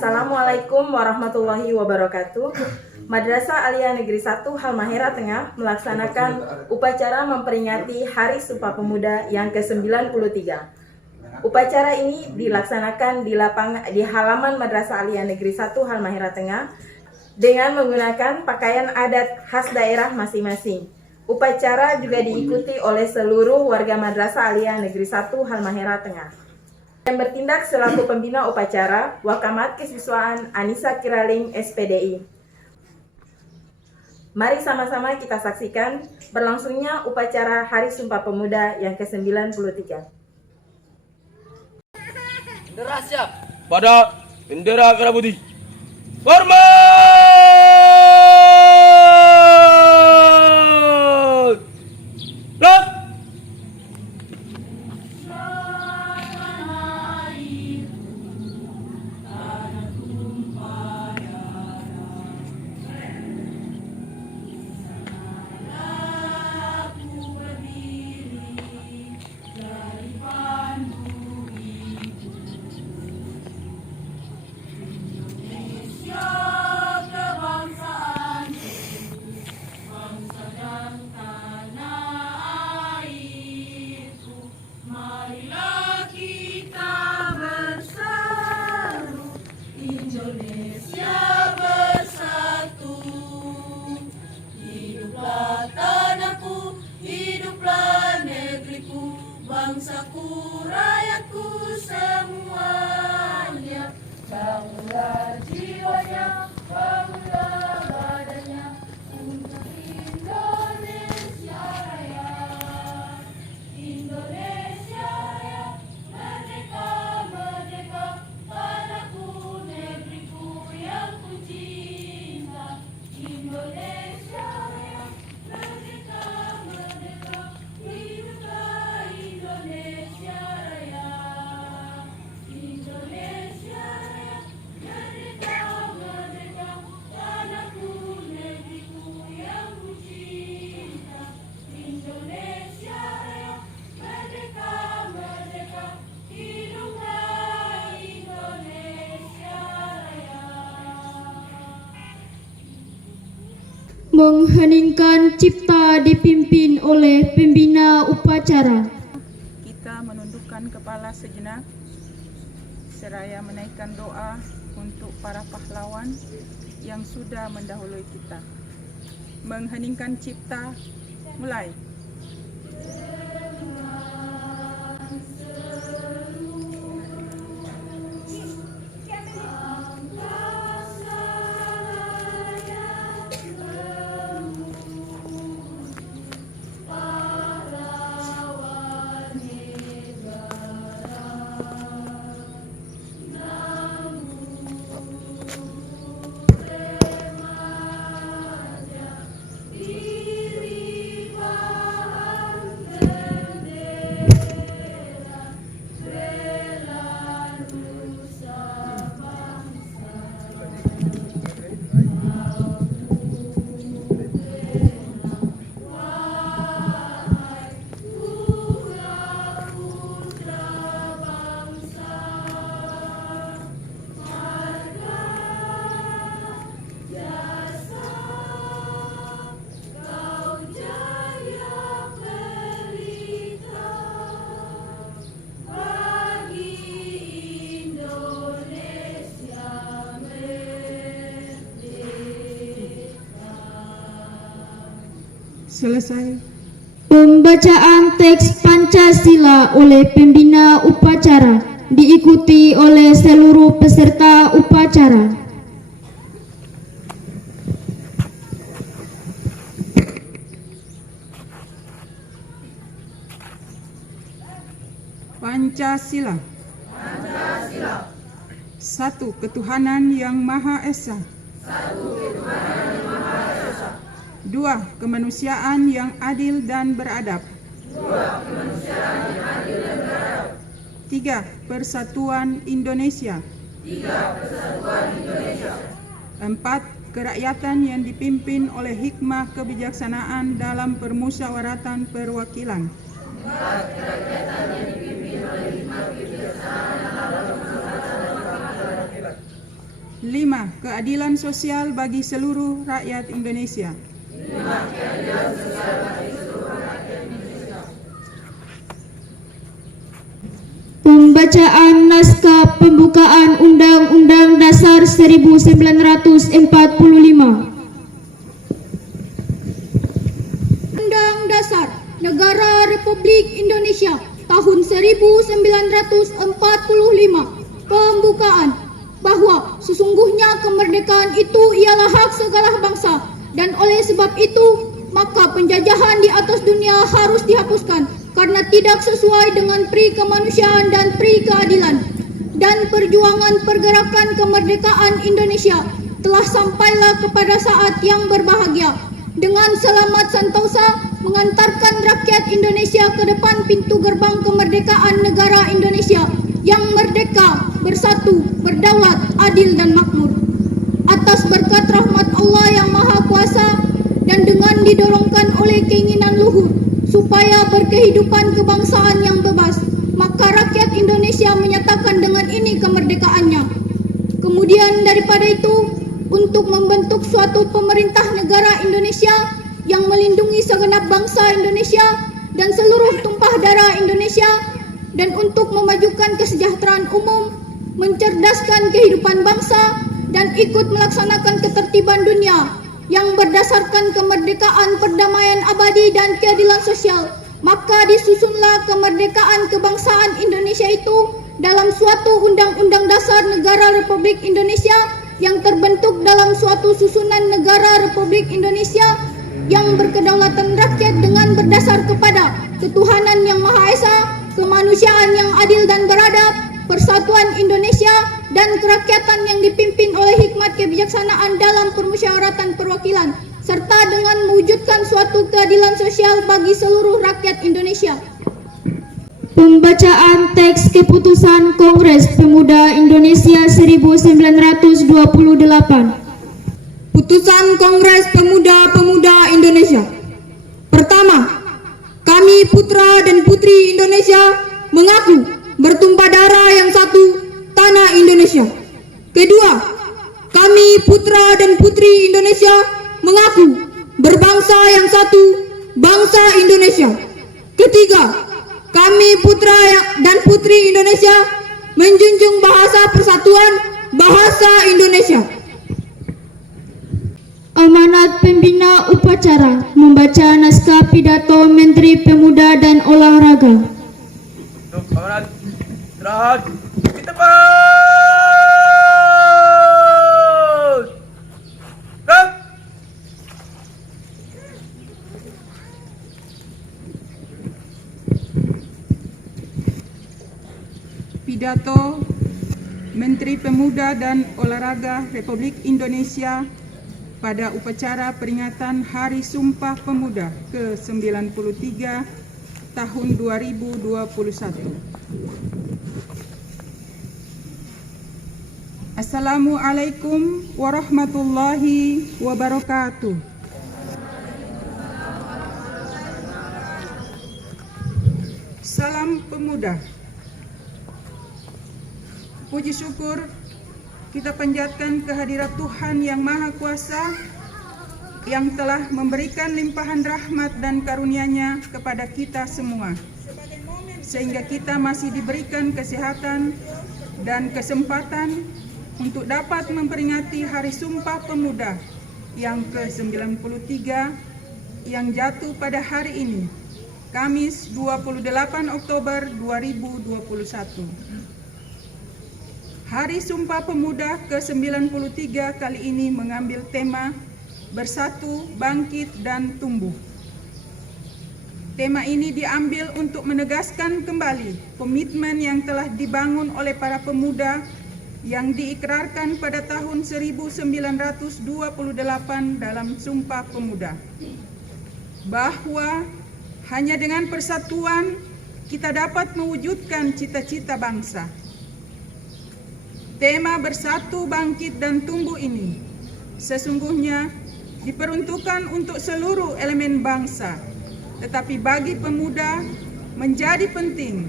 Assalamualaikum warahmatullahi wabarakatuh. Madrasah Aliyah Negeri 1 Halmahera Tengah melaksanakan upacara memperingati Hari Sumpah Pemuda yang ke-93. Upacara ini dilaksanakan di halaman Madrasah Aliyah Negeri 1 Halmahera Tengah dengan menggunakan pakaian adat khas daerah masing-masing. Upacara juga diikuti oleh seluruh warga Madrasah Aliyah Negeri 1 Halmahera Tengah. Yang bertindak selaku pembina upacara, Wakamat Kesiswaan Anissa Kiraling SPDI. Mari sama-sama kita saksikan berlangsungnya upacara Hari Sumpah Pemuda yang ke-93. Bendera siap. Pada bendera merah putih. Hormat! Rat! Bangsaku, rakyatku semuanya, bangunlah jiwanya, bangunlah badannya untuk Indonesia Raya. Indonesia Raya, merdeka, merdeka, tanahku, negeriku yang ku cinta. Indonesia Raya, merdeka, merdeka, hiduplah Indonesia Raya. Indonesia Raya, merdeka, merdeka, tanahku, negeriku yang ku cinta. Indonesia Raya, merdeka, merdeka, hiduplah Indonesia Raya. Mengheningkan cipta dipimpin oleh pembina upacara. Kita menundukkan kepala sejenak seraya menaikkan doa untuk para pahlawan yang sudah mendahului kita. Mengheningkan cipta, mulai. Selesai. Pembacaan teks Pancasila oleh pembina upacara diikuti oleh seluruh peserta upacara. Pancasila. Pancasila. Satu ketuhanan yang Maha Esa. Dua, kemanusiaan yang adil dan beradab. Tiga, persatuan Indonesia. Empat, kerakyatan yang dipimpin oleh hikmah kebijaksanaan dalam permusyawaratan perwakilan. 5. Keadilan sosial bagi seluruh rakyat Indonesia. Pembacaan naskah pembukaan Undang-Undang Dasar 1945. Undang Dasar Negara Republik Indonesia tahun 1945. Pembukaan bahwa sesungguhnya kemerdekaan itu ialah hak segala bangsa, dan oleh sebab itu maka penjajahan di atas dunia harus dihapuskan karena tidak sesuai dengan pri kemanusiaan dan pri keadilan. Dan perjuangan pergerakan kemerdekaan Indonesia telah sampailah kepada saat yang berbahagia, dengan selamat sentosa mengantarkan rakyat Indonesia ke depan pintu gerbang kemerdekaan negara Indonesia yang merdeka, bersatu, berdaulat, adil dan makmur. Atas berkat rahmat Allah yang Maha Kuasa dan dengan didorongkan oleh keinginan luhur supaya berkehidupan kebangsaan yang bebas, maka rakyat Indonesia menyatakan dengan ini kemerdekaannya. Kemudian daripada itu, untuk membentuk suatu pemerintah negara Indonesia yang melindungi segenap bangsa Indonesia dan seluruh tumpah darah Indonesia, dan untuk memajukan kesejahteraan umum, mencerdaskan kehidupan bangsa, dan ikut melaksanakan ketertiban dunia yang berdasarkan kemerdekaan, perdamaian abadi dan keadilan sosial, maka disusunlah kemerdekaan kebangsaan Indonesia itu dalam suatu Undang-Undang Dasar Negara Republik Indonesia yang terbentuk dalam suatu susunan negara Republik Indonesia yang berkedaulatan rakyat dengan berdasar kepada ketuhanan yang Maha Esa, kemanusiaan yang adil dan beradab, persatuan Indonesia, dan kerakyatan yang dipimpin oleh hikmat kebijaksanaan dalam permusyawaratan perwakilan, serta dengan mewujudkan suatu keadilan sosial bagi seluruh rakyat Indonesia. Pembacaan teks keputusan Kongres Pemuda Indonesia 1928. Putusan Kongres Pemuda-Pemuda Indonesia. Pertama, kami putra dan putri Indonesia mengaku bertumpah darah yang satu, tanah Indonesia. Kedua, kami putra dan putri Indonesia mengaku berbangsa yang satu, bangsa Indonesia. Ketiga, kami putra dan putri Indonesia menjunjung bahasa persatuan, bahasa Indonesia. Amanat pembina upacara membaca naskah pidato Menteri Pemuda dan Olahraga. Untuk amanat istirahat kita Pidato Menteri Pemuda dan Olahraga Republik Indonesia pada upacara peringatan Hari Sumpah Pemuda ke-93 tahun 2021. Assalamualaikum warahmatullahi wabarakatuh. Salam Pemuda. Puji syukur kita panjatkan kehadirat Tuhan Yang Maha Kuasa yang telah memberikan limpahan rahmat dan karunia-Nya kepada kita semua, sehingga kita masih diberikan kesehatan dan kesempatan untuk dapat memperingati Hari Sumpah Pemuda yang ke-93 yang jatuh pada hari ini, Kamis 28 Oktober 2021. Hari Sumpah Pemuda ke-93 kali ini mengambil tema Bersatu, Bangkit, dan Tumbuh. Tema ini diambil untuk menegaskan kembali komitmen yang telah dibangun oleh para pemuda yang diikrarkan pada tahun 1928 dalam Sumpah Pemuda, bahwa hanya dengan persatuan kita dapat mewujudkan cita-cita bangsa. Tema Bersatu, Bangkit, dan Tumbuh ini sesungguhnya diperuntukkan untuk seluruh elemen bangsa, tetapi bagi pemuda menjadi penting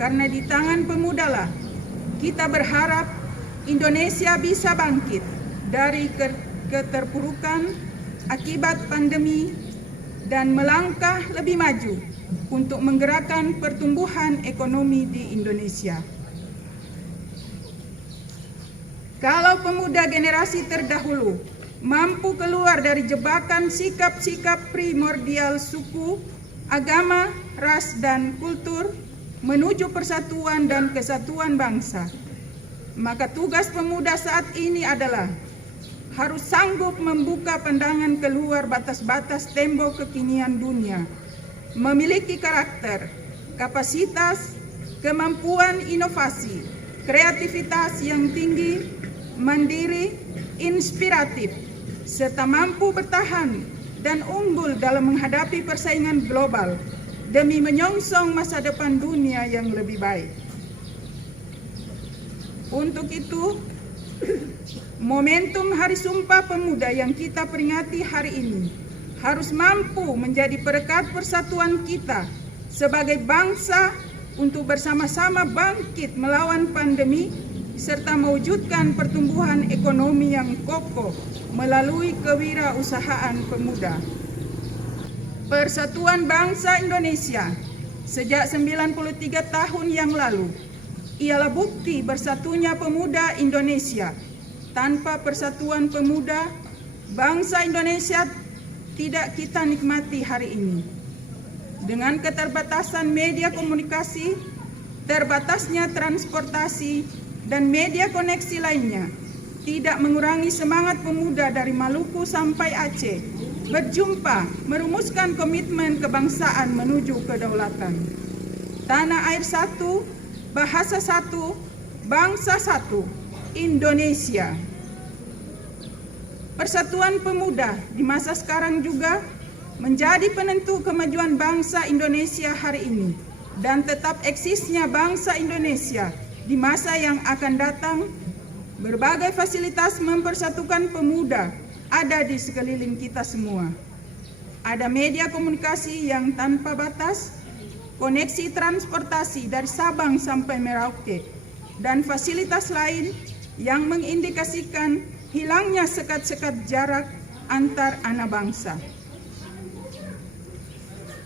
karena di tangan pemudalah kita berharap Indonesia bisa bangkit dari keterpurukan akibat pandemi dan melangkah lebih maju untuk menggerakkan pertumbuhan ekonomi di Indonesia. Kalau pemuda generasi terdahulu mampu keluar dari jebakan sikap-sikap primordial suku, agama, ras, dan kultur menuju persatuan dan kesatuan bangsa, maka tugas pemuda saat ini adalah harus sanggup membuka pandangan keluar batas-batas tembok kekinian dunia, memiliki karakter, kapasitas, kemampuan inovasi, kreativitas yang tinggi, mandiri, inspiratif, serta mampu bertahan dan unggul dalam menghadapi persaingan global demi menyongsong masa depan dunia yang lebih baik. Untuk itu, momentum Hari Sumpah Pemuda yang kita peringati hari ini harus mampu menjadi perekat persatuan kita sebagai bangsa untuk bersama-sama bangkit melawan pandemi serta mewujudkan pertumbuhan ekonomi yang kokoh melalui kewirausahaan pemuda. Persatuan bangsa Indonesia sejak 93 tahun yang lalu ialah bukti bersatunya pemuda Indonesia. Tanpa persatuan pemuda, bangsa Indonesia tidak kita nikmati hari ini. Dengan keterbatasan media komunikasi, terbatasnya transportasi, dan media koneksi lainnya, tidak mengurangi semangat pemuda dari Maluku sampai Aceh berjumpa merumuskan komitmen kebangsaan menuju kedaulatan. Tanah air satu, bahasa satu, bangsa satu, Indonesia. Persatuan pemuda di masa sekarang juga menjadi penentu kemajuan bangsa Indonesia hari ini dan tetap eksisnya bangsa Indonesia di masa yang akan datang. Berbagai fasilitas mempersatukan pemuda ada di sekeliling kita semua. Ada media komunikasi yang tanpa batas, koneksi transportasi dari Sabang sampai Merauke, dan fasilitas lain yang mengindikasikan hilangnya sekat-sekat jarak antar anak bangsa.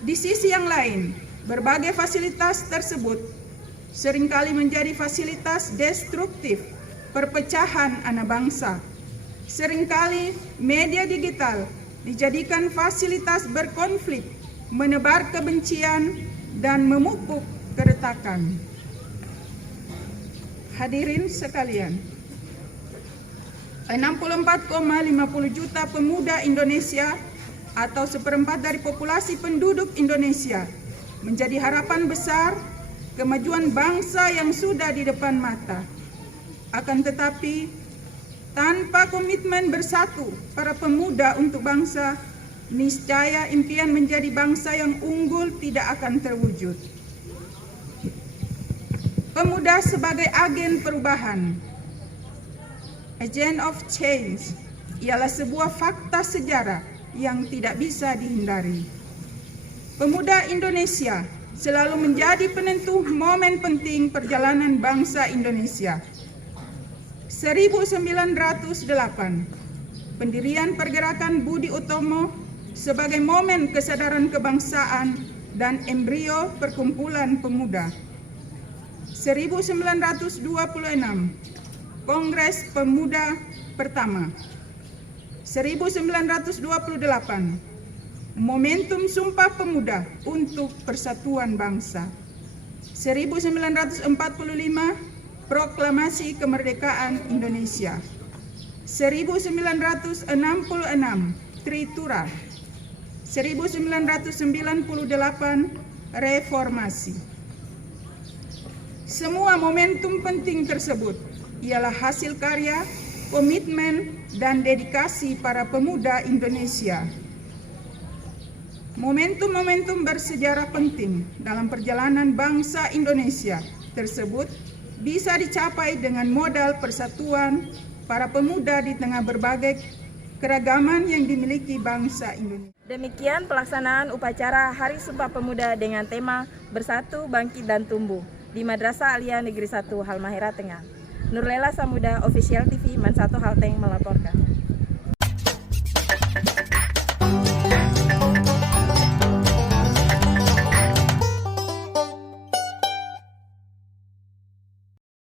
Di sisi yang lain, berbagai fasilitas tersebut seringkali menjadi fasilitas destruktif perpecahan anak bangsa. Seringkali media digital dijadikan fasilitas berkonflik, menebar kebencian, dan memupuk keretakan. Hadirin sekalian, 64,50 juta pemuda Indonesia atau 1/4 dari populasi penduduk Indonesia menjadi harapan besar kemajuan bangsa yang sudah di depan mata. Akan tetapi, tanpa komitmen bersatu para pemuda untuk bangsa, niscaya impian menjadi bangsa yang unggul tidak akan terwujud. Pemuda sebagai agen perubahan, agent of change, ialah sebuah fakta sejarah yang tidak bisa dihindari. Pemuda Indonesia selalu menjadi penentu momen penting perjalanan bangsa Indonesia. 1908, pendirian pergerakan Budi Utomo sebagai momen kesadaran kebangsaan dan embrio perkumpulan pemuda. 1926, Kongres Pemuda pertama. 1928, Momentum Sumpah Pemuda untuk Persatuan Bangsa. 1945, Proklamasi Kemerdekaan Indonesia. 1966, Tritura. 1998, Reformasi. Semua momentum penting tersebut ialah hasil karya, komitmen, dan dedikasi para pemuda Indonesia. Momentum-momentum bersejarah penting dalam perjalanan bangsa Indonesia tersebut bisa dicapai dengan modal persatuan para pemuda di tengah berbagai keragaman yang dimiliki bangsa Indonesia. Demikian pelaksanaan upacara Hari Sumpah Pemuda dengan tema Bersatu, Bangkit, dan Tumbuh di Madrasah Aliyah Negeri 1 Halmahera Tengah. Nurlela Samuda, Official TV, Man 1 Halteng melaporkan.